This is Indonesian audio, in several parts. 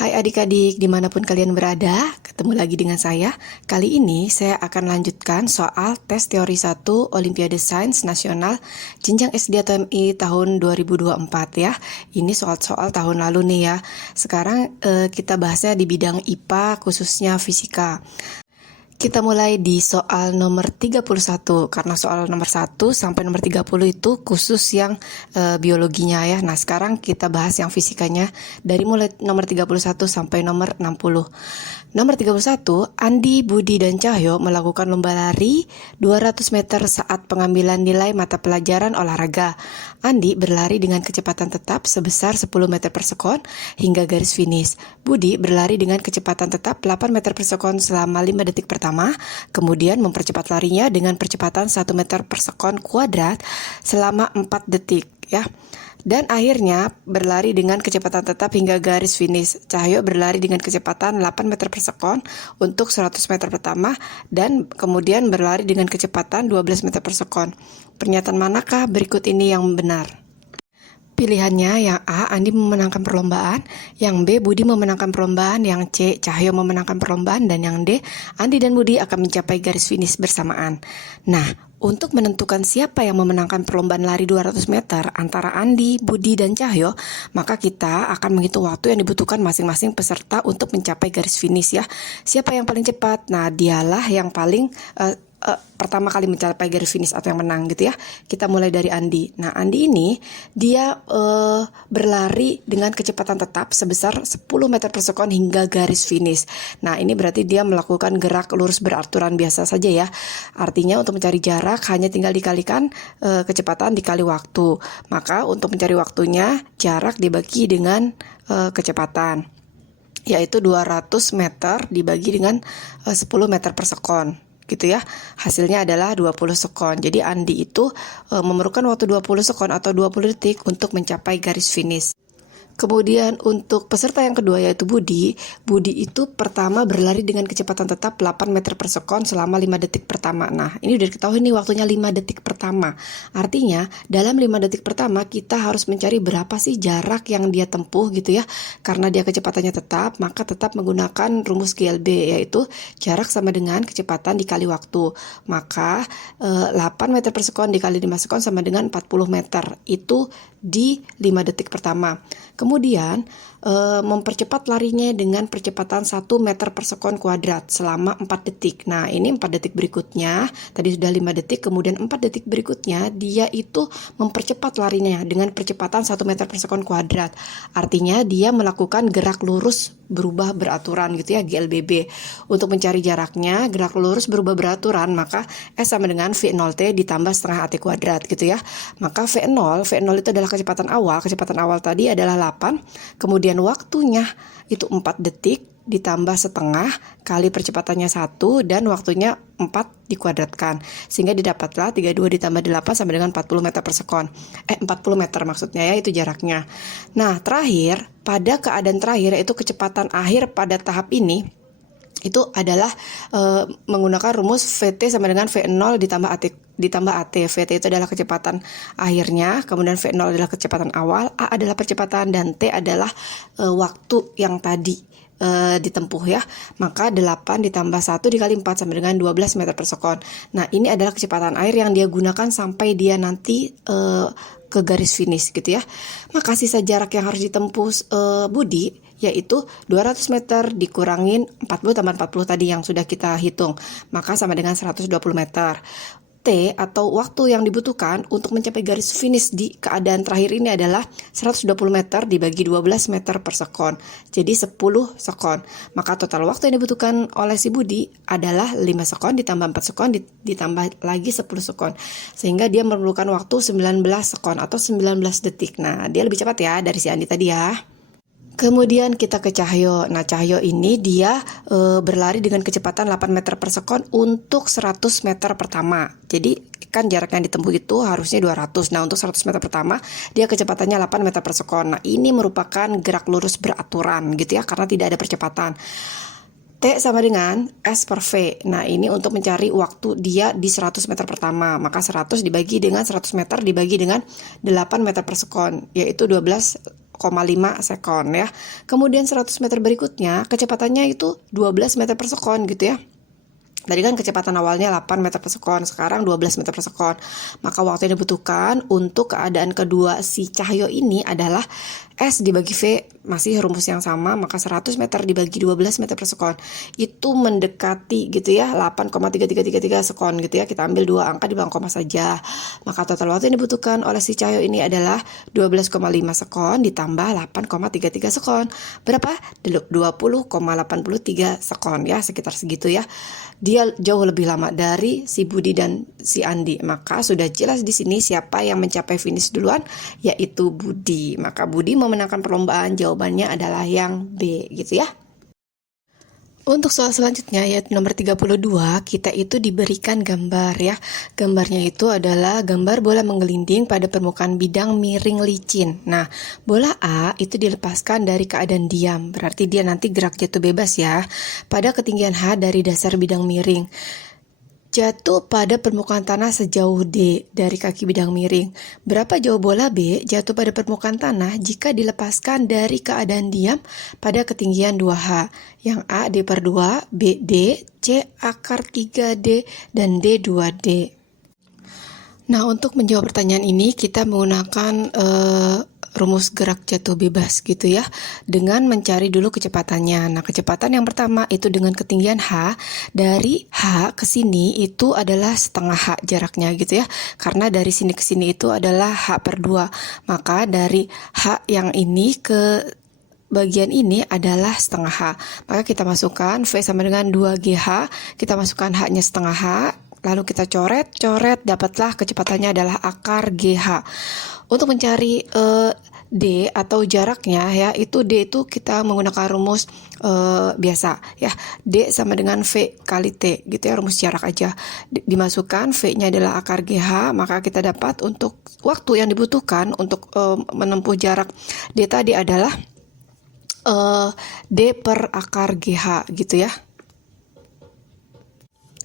Hai adik-adik, dimanapun kalian berada, ketemu lagi dengan saya. Kali ini saya akan lanjutkan soal tes teori 1 Olimpiade Sains Nasional Jenjang SD atau MI tahun 2024 ya. Ini soal-soal tahun lalu nih ya. Sekarang kita bahasnya di bidang IPA khususnya fisika. Kita mulai di soal nomor 31, karena soal nomor 1 sampai nomor 30 itu khusus yang biologinya ya. Nah sekarang kita bahas yang fisikanya dari mulai nomor 31 sampai nomor 60. Nomor 31, Andi, Budi, dan Cahyo melakukan lomba lari 200 meter saat pengambilan nilai mata pelajaran olahraga. Andi berlari dengan kecepatan tetap sebesar 10 meter per sekon hingga garis finish. Budi berlari dengan kecepatan tetap 8 meter per sekon selama 5 detik pertama, kemudian mempercepat larinya dengan percepatan 1 meter per sekon kuadrat selama 4 detik ya. Dan akhirnya berlari dengan kecepatan tetap hingga garis finish. Cahyo berlari dengan kecepatan 8 meter per sekon untuk 100 meter pertama dan kemudian berlari dengan kecepatan 12 meter per sekon. Pernyataan manakah berikut ini yang benar? Pilihannya yang A, Andi memenangkan perlombaan, yang B, Budi memenangkan perlombaan, yang C, Cahyo memenangkan perlombaan, dan yang D, Andi dan Budi akan mencapai garis finish bersamaan. Nah, untuk menentukan siapa yang memenangkan perlombaan lari 200 meter antara Andi, Budi, dan Cahyo, maka kita akan menghitung waktu yang dibutuhkan masing-masing peserta untuk mencapai garis finish ya. Siapa yang paling cepat? Nah, dialah yang paling pertama kali mencapai garis finish atau yang menang gitu ya. Kita mulai dari Andi. Nah, Andi ini dia berlari dengan kecepatan tetap sebesar 10 meter per sekon hingga garis finish. Nah, ini berarti dia melakukan gerak lurus beraturan biasa saja ya. Artinya untuk mencari jarak hanya tinggal dikalikan kecepatan dikali waktu. Maka untuk mencari waktunya jarak dibagi dengan kecepatan, yaitu 200 meter dibagi dengan 10 meter per sekon gitu ya. Hasilnya adalah 20 sekon. Jadi Andi itu memerlukan waktu 20 sekon atau 20 detik untuk mencapai garis finish. Kemudian untuk peserta yang kedua yaitu Budi. Budi itu pertama berlari dengan kecepatan tetap 8 meter per sekon selama 5 detik pertama. Nah, ini udah diketahui nih waktunya 5 detik pertama. Artinya dalam 5 detik pertama kita harus mencari berapa sih jarak yang dia tempuh gitu ya. Karena dia kecepatannya tetap, maka tetap menggunakan rumus GLB, yaitu jarak sama dengan kecepatan dikali waktu. Maka 8 meter per sekon dikali 5 sekon sama dengan 40 meter. Itu di 5 detik pertama. Kemudian mempercepat larinya dengan percepatan 1 meter per sekon kuadrat selama 4 detik. Nah, ini 4 detik berikutnya, tadi sudah 5 detik, kemudian 4 detik berikutnya dia itu mempercepat larinya dengan percepatan 1 meter per sekon kuadrat. Artinya dia melakukan gerak lurus berubah beraturan gitu ya, GLBB. Untuk mencari jaraknya, gerak lurus berubah beraturan, maka S sama dengan V0T ditambah setengah AT kuadrat gitu ya. Maka V0 itu adalah kecepatan awal tadi adalah 8, kemudian waktunya itu 4 detik ditambah setengah kali percepatannya 1 dan waktunya 4 dikuadratkan, sehingga didapatlah 32 ditambah 8 sama dengan 40 meter per sekon. 40 meter maksudnya ya, itu jaraknya. Nah, terakhir, pada keadaan terakhir yaitu kecepatan akhir pada tahap ini itu adalah menggunakan rumus VT sama dengan V0 ditambah AT. VT itu adalah kecepatan akhirnya, kemudian V0 adalah kecepatan awal, A adalah percepatan, dan T adalah waktu yang tadi ditempuh ya. Maka 8 ditambah 1 dikali 4 sama dengan 12 meter per sekon. Nah, ini adalah kecepatan air yang dia gunakan sampai dia nanti ke garis finish gitu ya. Maka sisa jarak yang harus ditempuh Budi yaitu 200 meter dikurangin 40 tambah 40 tadi yang sudah kita hitung, maka sama dengan 120 meter. T atau waktu yang dibutuhkan untuk mencapai garis finish di keadaan terakhir ini adalah 120 meter dibagi 12 meter per sekon, jadi 10 sekon. Maka total waktu yang dibutuhkan oleh si Budi adalah 5 sekon ditambah 4 sekon ditambah lagi 10 sekon, sehingga dia memerlukan waktu 19 sekon atau 19 detik. Nah, dia lebih cepat ya dari si Andi tadi ya. Kemudian kita ke Cahyo. Nah, Cahyo ini dia berlari dengan kecepatan 8 meter per sekon untuk 100 meter pertama. Jadi kan jarak yang ditempuh itu harusnya 200. Nah, untuk 100 meter pertama dia kecepatannya 8 meter per sekon. Nah, ini merupakan gerak lurus beraturan gitu ya, karena tidak ada percepatan. T sama dengan S per V. Nah, ini untuk mencari waktu dia di 100 meter pertama. Maka 100 dibagi dengan 100 meter dibagi dengan 8 meter per sekon, yaitu 12 sekon ya. Kemudian 100 meter berikutnya kecepatannya itu 12 meter per sekon gitu ya. Tadi kan kecepatan awalnya 8 meter per sekon, sekarang 12 meter per sekon. Maka waktu yang dibutuhkan untuk keadaan kedua si cahyo ini adalah S dibagi V, masih rumus yang sama, maka 100 meter dibagi 12 meter per sekon. Itu mendekati gitu ya, 8,3333 sekon gitu ya. Kita ambil dua angka di belakang koma saja. Maka total waktu yang dibutuhkan oleh si cahyo ini adalah 12,5 sekon ditambah 8,33 sekon. Berapa? 20,83 sekon ya, sekitar segitu ya. Dia jauh lebih lama dari si Budi dan si Andi. Maka sudah jelas di sini siapa yang mencapai finish duluan, yaitu Budi. Maka Budi memenangkan perlombaan, jawabannya adalah yang B gitu ya. Untuk soal selanjutnya yaitu nomor 32, kita itu diberikan gambar ya. Gambarnya itu adalah gambar bola menggelinding pada permukaan bidang miring licin. Nah, bola A itu dilepaskan dari keadaan diam, berarti dia nanti gerak jatuh bebas ya, pada ketinggian H dari dasar bidang miring. Jatuh pada permukaan tanah sejauh D dari kaki bidang miring. Berapa jauh bola B jatuh pada permukaan tanah jika dilepaskan dari keadaan diam pada ketinggian 2H? Yang A D per 2, B D, C akar 3D, dan D 2D. Nah, untuk menjawab pertanyaan ini kita menggunakan rumus gerak jatuh bebas gitu ya, dengan mencari dulu kecepatannya. Nah, kecepatan yang pertama itu dengan ketinggian H, dari H ke sini itu adalah setengah H jaraknya gitu ya, karena dari sini ke sini itu adalah H per 2, maka dari H yang ini ke bagian ini adalah setengah H. Maka kita masukkan V sama dengan 2GH, kita masukkan H-nya setengah H, lalu kita coret, dapatlah kecepatannya adalah akar GH. Untuk mencari D atau jaraknya ya, itu D itu kita menggunakan rumus biasa ya. D sama dengan V kali T gitu ya, rumus jarak aja. Dimasukkan V-nya adalah akar GH, maka kita dapat untuk waktu yang dibutuhkan untuk menempuh jarak D tadi adalah D per akar GH gitu ya.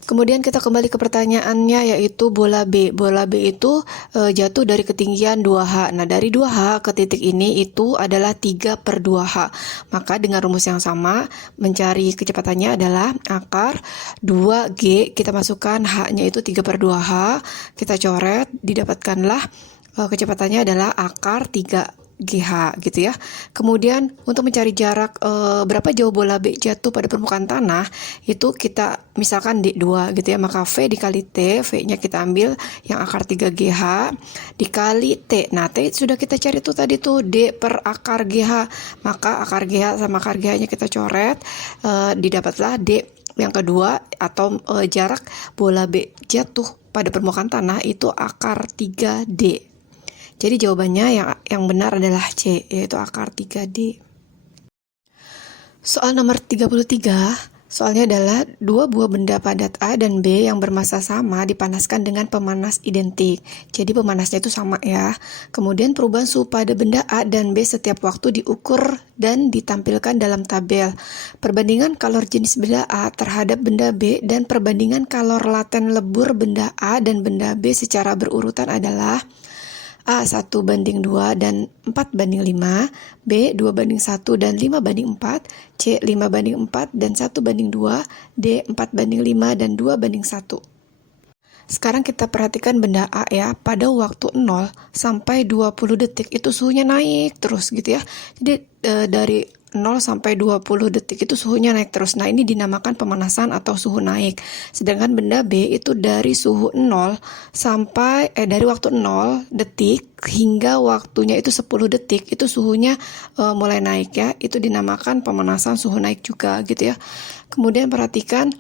Kemudian kita kembali ke pertanyaannya, yaitu bola B. Bola B itu jatuh dari ketinggian 2H. Nah, dari 2H ke titik ini itu adalah 3 per 2H. Maka dengan rumus yang sama, mencari kecepatannya adalah akar 2G. Kita masukkan H-nya itu 3 per 2H. Kita coret, didapatkanlah kecepatannya adalah akar 3GH gitu ya. Kemudian untuk mencari jarak berapa jauh bola B jatuh pada permukaan tanah, itu kita misalkan D2 gitu ya, maka V dikali T, V-nya kita ambil yang akar 3GH dikali T. Nah, T sudah kita cari tuh tadi tuh D per akar GH, maka akar GH sama akar GH-nya kita coret, didapatlah D yang kedua atau jarak bola B jatuh pada permukaan tanah itu akar 3D. Jadi jawabannya yang benar adalah C, yaitu akar 3D. Soal nomor 33, soalnya adalah dua buah benda padat A dan B yang bermassa sama dipanaskan dengan pemanas identik. Jadi pemanasnya itu sama ya. Kemudian perubahan suhu pada benda A dan B setiap waktu diukur dan ditampilkan dalam tabel. Perbandingan kalor jenis benda A terhadap benda B dan perbandingan kalor laten lebur benda A dan benda B secara berurutan adalah A 1:2 dan 4:5, B 2:1 dan 5:4, C 5:4 dan 1:2, D 4:5 dan 2:1. Sekarang kita perhatikan benda A ya, pada waktu 0 sampai 20 detik itu suhunya naik terus gitu ya. Jadi dari 0 sampai 20 detik itu suhunya naik terus. Nah, ini dinamakan pemanasan atau suhu naik. Sedangkan benda B itu dari suhu 0 sampai dari waktu 0 detik hingga waktunya itu 10 detik itu suhunya mulai naik ya. Itu dinamakan pemanasan suhu naik juga gitu ya. Kemudian perhatikan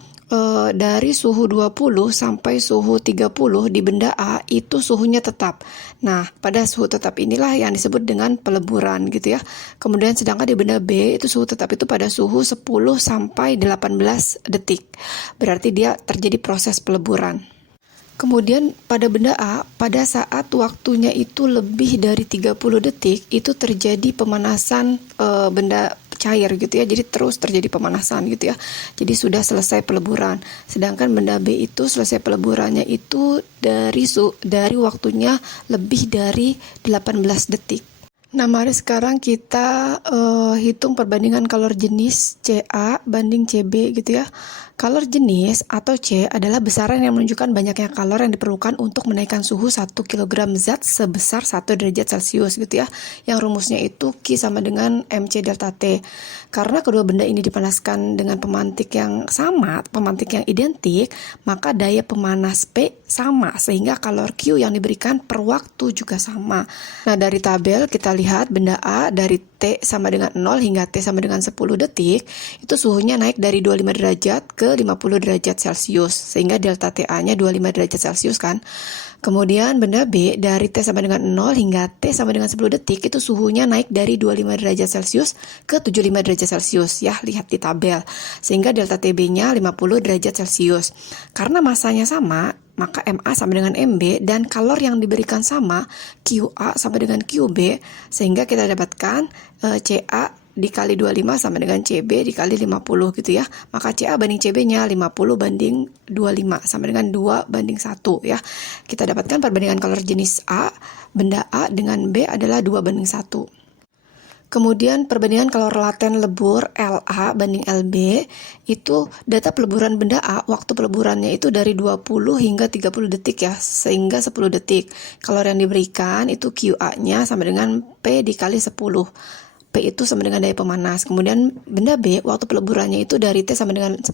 dari suhu 20 sampai suhu 30 di benda A itu suhunya tetap. Nah, pada suhu tetap inilah yang disebut dengan peleburan gitu ya. Kemudian sedangkan di benda B itu suhu tetap itu pada suhu 10 sampai 18 detik. Berarti dia terjadi proses peleburan. Kemudian pada benda A, pada saat waktunya itu lebih dari 30 detik, itu terjadi pemanasan benda cair gitu ya, jadi terus terjadi pemanasan gitu ya, jadi sudah selesai peleburan. Sedangkan benda B itu selesai peleburannya itu dari waktunya lebih dari 18 detik. Nah, mari sekarang kita hitung perbandingan kalor jenis CA banding CB gitu ya. Kalor jenis atau C adalah besaran yang menunjukkan banyaknya kalor yang diperlukan untuk menaikkan suhu 1 kg zat sebesar 1 derajat Celcius gitu ya. Yang rumusnya itu Q sama dengan MC delta T. Karena kedua benda ini dipanaskan dengan pemantik yang sama, pemantik yang identik, maka daya pemanas P sama sehingga kalor Q yang diberikan per waktu juga sama. Nah, dari tabel kita lihat benda A dari T sama dengan 0 hingga T sama dengan 10 detik, itu suhunya naik dari 25 derajat ke 50 derajat Celcius, sehingga delta TA-nya 25 derajat Celcius kan. Kemudian benda B dari T sama dengan 0 hingga T sama dengan 10 detik, itu suhunya naik dari 25 derajat Celcius ke 75 derajat Celcius, ya, lihat di tabel. Sehingga delta TB-nya 50 derajat Celcius. Karena masanya sama, maka MA sama dengan MB dan kalor yang diberikan sama, QA sama dengan QB, sehingga kita dapatkan CA dikali 25 sama dengan CB dikali 50 gitu ya. Maka CA banding CB-nya 50 banding 25 sama dengan 2 banding 1 ya. Kita dapatkan perbandingan kalor jenis A, benda A dengan B adalah 2 banding 1. Kemudian perbandingan kalor laten lebur LA banding LB, itu data peleburan benda A, waktu peleburannya itu dari 20 hingga 30 detik ya, sehingga 10 detik. Kalor yang diberikan itu QA-nya sama dengan P dikali 10. P itu sama dengan daya pemanas. Kemudian benda B, waktu peleburannya itu dari T sama dengan 10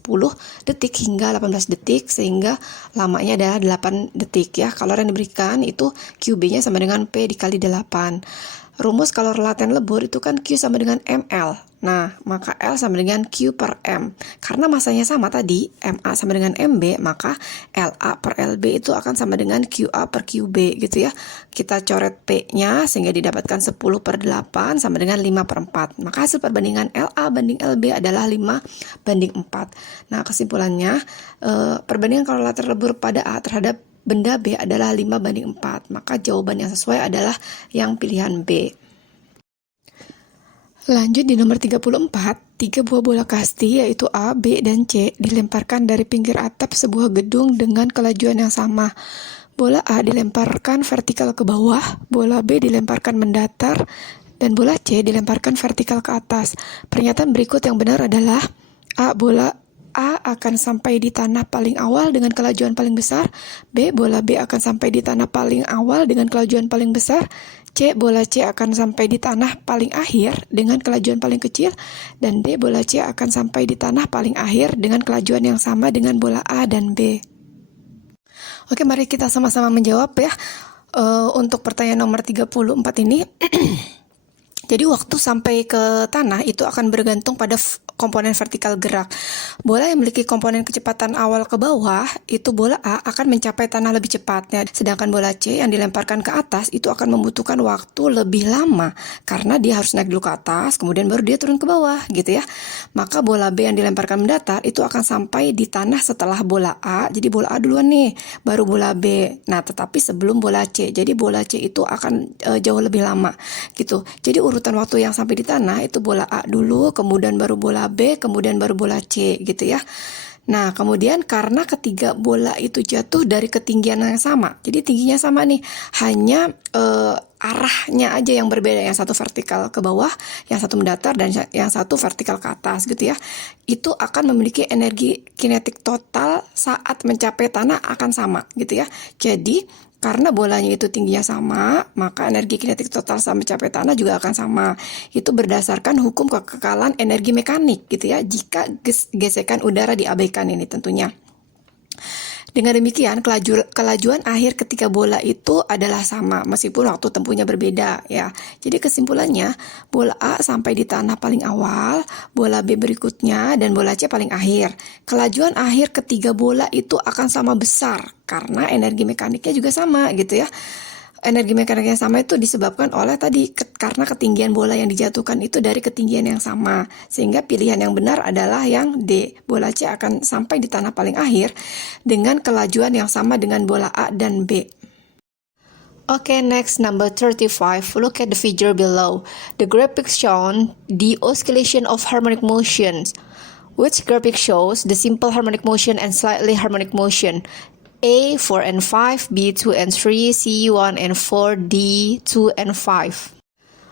detik hingga 18 detik, sehingga lamanya adalah 8 detik ya. Kalor yang diberikan itu QB-nya sama dengan P dikali 8. Rumus kalor laten lebur itu kan Q sama dengan ML. Nah, maka L sama dengan Q per M. Karena masanya sama tadi, MA sama dengan MB, maka LA per LB itu akan sama dengan QA per QB gitu ya. Kita coret P-nya sehingga didapatkan 10 per 8 sama dengan 5 per 4. Maka hasil perbandingan LA banding LB adalah 5 banding 4. Nah, kesimpulannya, perbandingan kalor laten lebur pada A terhadap benda B adalah 5 banding 4. Maka jawaban yang sesuai adalah yang pilihan B. Lanjut di nomor 34, 3 buah bola kasti yaitu A, B, dan C dilemparkan dari pinggir atap sebuah gedung dengan kelajuan yang sama. Bola A dilemparkan vertikal ke bawah, bola B dilemparkan mendatar, dan bola C dilemparkan vertikal ke atas. Pernyataan berikut yang benar adalah A. Bola A akan sampai di tanah paling awal dengan kelajuan paling besar, B. Bola B akan sampai di tanah paling awal dengan kelajuan paling besar, C. Bola C akan sampai di tanah paling akhir dengan kelajuan paling kecil, dan D. Bola C akan sampai di tanah paling akhir dengan kelajuan yang sama dengan bola A dan B. Oke, mari kita sama-sama menjawab ya. Untuk pertanyaan nomor 34 ini, jadi waktu sampai ke tanah itu akan bergantung pada komponen vertikal gerak. Bola yang memiliki komponen kecepatan awal ke bawah, itu bola A akan mencapai tanah lebih cepatnya. Sedangkan bola C yang dilemparkan ke atas itu akan membutuhkan waktu lebih lama karena dia harus naik dulu ke atas, kemudian baru dia turun ke bawah gitu ya. Maka bola B yang dilemparkan mendatar itu akan sampai di tanah setelah bola A. Jadi bola A duluan nih, baru bola B. Nah, tetapi sebelum bola C. Jadi bola C itu akan jauh lebih lama gitu. Jadi urutan waktu yang sampai di tanah itu bola A dulu, kemudian baru bola B, kemudian baru bola C gitu ya. Nah, kemudian karena ketiga bola itu jatuh dari ketinggian yang sama, jadi tingginya sama nih, hanya arahnya aja yang berbeda, yang satu vertikal ke bawah, yang satu mendatar, dan yang satu vertikal ke atas gitu ya. Itu akan memiliki energi kinetik total saat mencapai tanah akan sama gitu ya. Jadi karena bolanya itu tingginya sama, maka energi kinetik total saat mencapai tanah juga akan sama. Itu berdasarkan hukum kekekalan energi mekanik gitu ya, jika gesekan udara diabaikan ini tentunya. Dengan demikian, kelajuan akhir ketika bola itu adalah sama, meskipun waktu tempuhnya berbeda ya. Jadi kesimpulannya, bola A sampai di tanah paling awal, bola B berikutnya, dan bola C paling akhir. Kelajuan akhir ketiga bola itu akan sama besar, karena energi mekaniknya juga sama gitu ya. Energi mekanik yang sama itu disebabkan oleh tadi karena ketinggian bola yang dijatuhkan itu dari ketinggian yang sama, sehingga pilihan yang benar adalah yang D. Bola C akan sampai di tanah paling akhir dengan kelajuan yang sama dengan bola A dan B. Okay, next, number 35. Look at the figure below. The graphic shown the oscillation of harmonic motions. Which graphic shows the simple harmonic motion and slightly harmonic motion? A, 4 and 5, B, 2 and 3, C, 1 and 4, D, 2 and 5.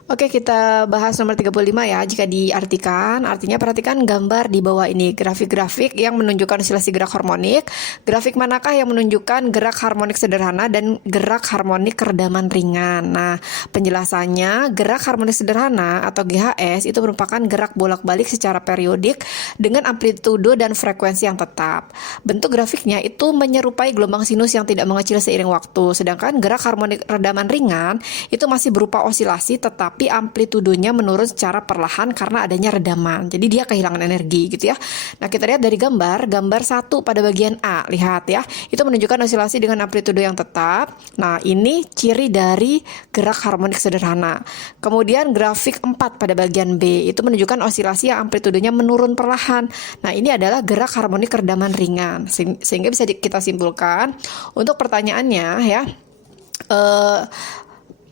Oke, kita bahas nomor 35 ya. Jika diartikan, artinya perhatikan gambar di bawah ini. Grafik-grafik yang menunjukkan oscilasi gerak harmonik. Grafik manakah yang menunjukkan gerak harmonik sederhana dan gerak harmonik keredaman ringan. Nah, penjelasannya, gerak harmonik sederhana atau GHS itu merupakan gerak bolak-balik secara periodik dengan amplitudo dan frekuensi yang tetap. Bentuk grafiknya itu menyerupai gelombang sinus yang tidak mengecil seiring waktu. Sedangkan gerak harmonik redaman ringan itu masih berupa osilasi tetap tapi amplitudonya menurun secara perlahan karena adanya redaman. Jadi dia kehilangan energi gitu ya. Nah, kita lihat dari gambar 1 pada bagian A. Lihat ya, itu menunjukkan osilasi dengan amplitudo yang tetap. Nah, ini ciri dari gerak harmonik sederhana. Kemudian grafik 4 pada bagian B, itu menunjukkan osilasi yang amplitudonya menurun perlahan. Nah, ini adalah gerak harmonik redaman ringan. Sehingga bisa kita simpulkan untuk pertanyaannya ya,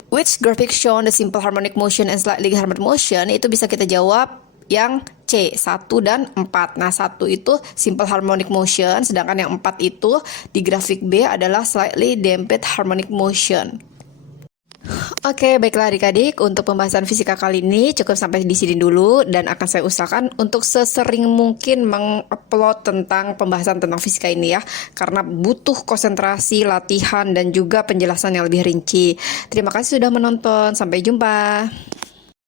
which graphic shown the simple harmonic motion and slightly harmonic motion, itu bisa kita jawab yang C, 1 dan 4. Nah, 1 itu simple harmonic motion, sedangkan yang 4 itu di grafik B adalah slightly damped harmonic motion. Oke, baiklah adik-adik, untuk pembahasan fisika kali ini cukup sampai di sini dulu, dan akan saya usahakan untuk sesering mungkin mengupload tentang pembahasan tentang fisika ini ya, karena butuh konsentrasi, latihan, dan juga penjelasan yang lebih rinci. Terima kasih sudah menonton, sampai jumpa.